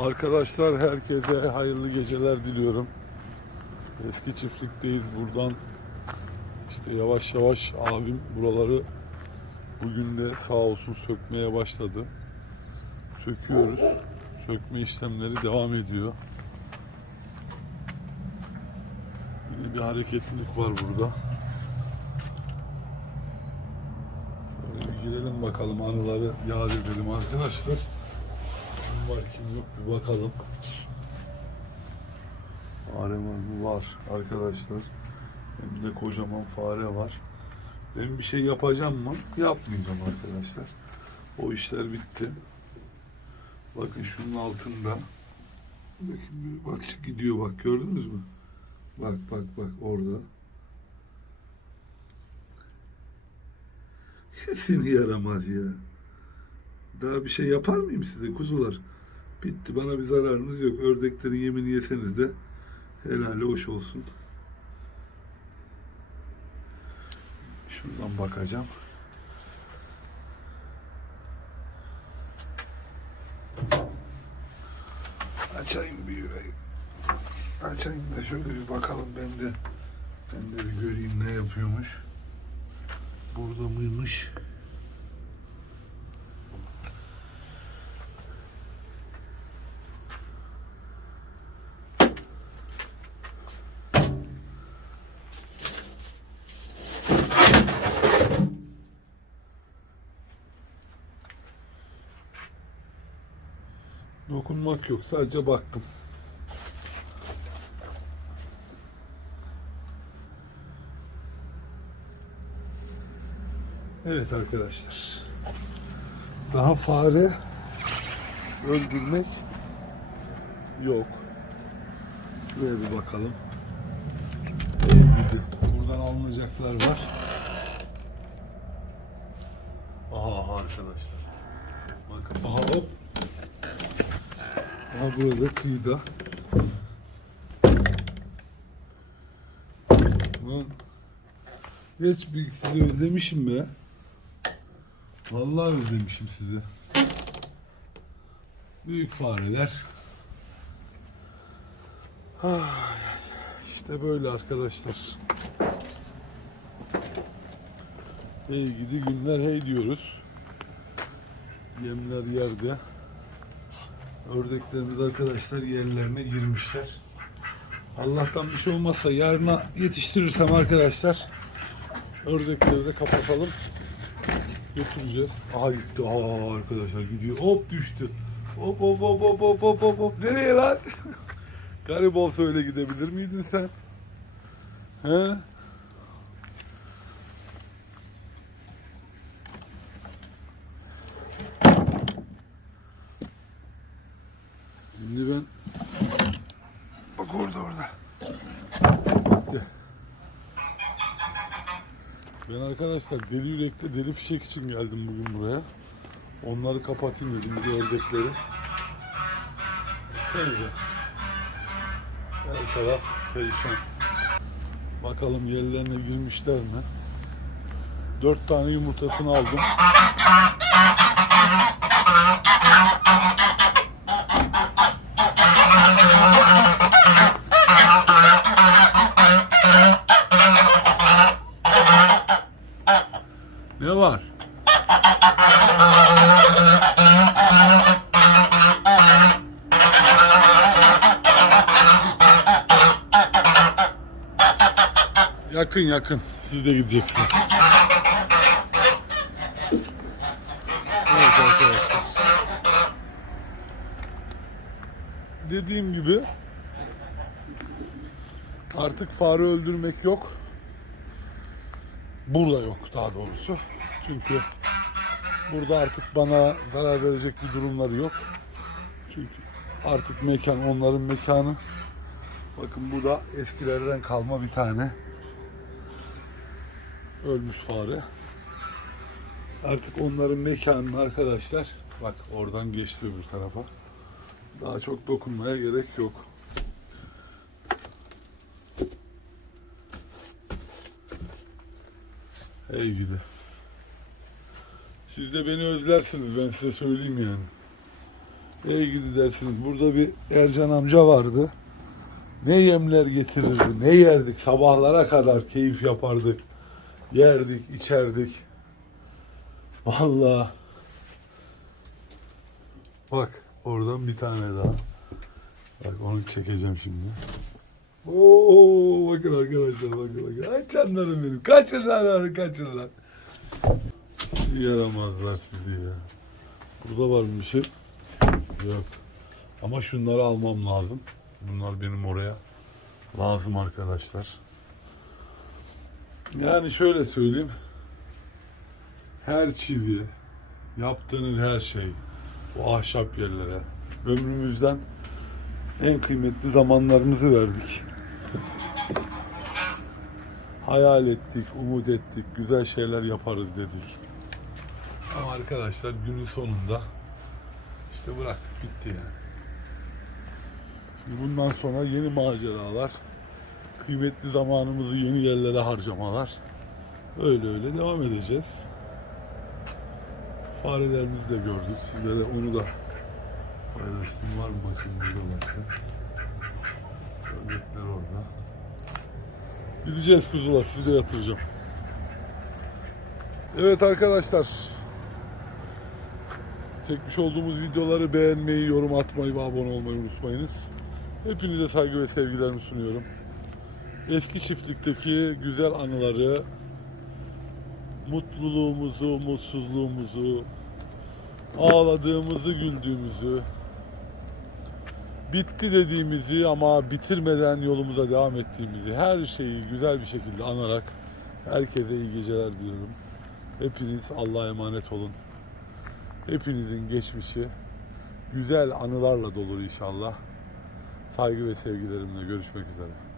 Arkadaşlar herkese hayırlı geceler diliyorum. Eski çiftlikteyiz buradan. işte yavaş yavaş abim buraları bugün de sağ olsun sökmeye başladı. Söküyoruz. Sökme işlemleri devam ediyor. Yine bir hareketlilik var burada. Şöyle bir girelim bakalım anıları yad edelim arkadaşlar. Var kim yok bir bakalım. Fare var mı? Var arkadaşlar. Hem de kocaman fare var. Ben bir şey yapacağım mı? Yapmayacağım arkadaşlar. O işler bitti. Bakın şunun altında. Bakın bak gidiyor bak gördünüz mü? Bak bak bak orada. Seni yaramaz ya. Daha bir şey yapar mıyım size kuzular? Bitti bana bir zararınız yok. Ördeklerin yemini yeseniz de helali hoş olsun. Şuradan bakacağım. Açayım bir yüreği. Açayım da şöyle bir bakalım ben de ben de bir göreyim ne yapıyormuş. Burada mıymış? Dokunmak yok. Sadece baktım. Evet arkadaşlar. Daha fare öldürmek yok. Şuraya bir bakalım. Buradan alınacaklar var. Aha arkadaşlar. Bakın. Aha hop. Aha burada kıyıda. Lan. Geç bir sizi özlemişim be. Vallahi özlemişim sizi. Büyük fareler. İşte böyle arkadaşlar. Hey gidi günler hey diyoruz. Yemler yerde. Ördeklerimiz arkadaşlar yerlerine girmişler. Allah'tan bir şey olmazsa yarına yetiştirirsem arkadaşlar ördekleri de kapatalım. Götüreceğiz. Aha gitti. Aa arkadaşlar gidiyor. Hop düştü. Hop hop hop hop hop hop hop hop. Nereye lan? Garip olsa öyle gidebilir miydin sen? He? Şimdi ben bak orada orada. Gitti. Ben arkadaşlar deli yürekte deli fişek için geldim bugün buraya. Onları kapatayım dedim bir de ördekleri. Baksanıza. Her taraf perişan. Bakalım yerlerine girmişler mi? Dört tane yumurtasını aldım. Yakın yakın. Siz de gideceksiniz. Evet arkadaşlar. Dediğim gibi artık fare öldürmek yok. Burada yok daha doğrusu. Çünkü burada artık bana zarar verecek bir durumları yok. Çünkü artık mekan onların mekanı. Bakın bu da eskilerden kalma bir tane ölmüş fare. Artık onların mekanını arkadaşlar bak oradan geçti öbür tarafa. Daha çok dokunmaya gerek yok. Hey gidi. Siz de beni özlersiniz ben size söyleyeyim yani. Ey gidi dersiniz. Burada bir Ercan amca vardı. Ne yemler getirirdi, ne yerdik. Sabahlara kadar keyif yapardık. Yerdik, içerdik. Vallahi. Bak oradan bir tane daha. Bak onu çekeceğim şimdi. Oo bakın arkadaşlar bakın bakın. Ay canlarım benim. Onu kaçın lan. Yaramazlar sizi ya. Burada var mı bir şey? Yok. Ama şunları almam lazım. Bunlar benim oraya lazım arkadaşlar. Yani şöyle söyleyeyim. Her çivi, yaptığınız her şey, bu ahşap yerlere, ömrümüzden en kıymetli zamanlarımızı verdik. Hayal ettik, umut ettik, güzel şeyler yaparız dedik. Ama arkadaşlar günün sonunda işte bıraktık bitti yani. Şimdi bundan sonra yeni maceralar, kıymetli zamanımızı yeni yerlere harcamalar. Öyle öyle devam edeceğiz. Farelerimizi de gördük. Sizlere onu da paylaştım. Var mı bakayım burada bakın. Ördekler orada. Gideceğiz kuzular. Sizi de yatıracağım. Evet arkadaşlar. Çekmiş olduğumuz videoları beğenmeyi, yorum atmayı ve abone olmayı unutmayınız. Hepinize saygı ve sevgilerimi sunuyorum. Eski çiftlikteki güzel anıları, mutluluğumuzu, mutsuzluğumuzu, ağladığımızı, güldüğümüzü, bitti dediğimizi ama bitirmeden yolumuza devam ettiğimizi, her şeyi güzel bir şekilde anarak herkese iyi geceler diliyorum. Hepiniz Allah'a emanet olun. Hepinizin geçmişi güzel anılarla dolu inşallah. Saygı ve sevgilerimle görüşmek üzere.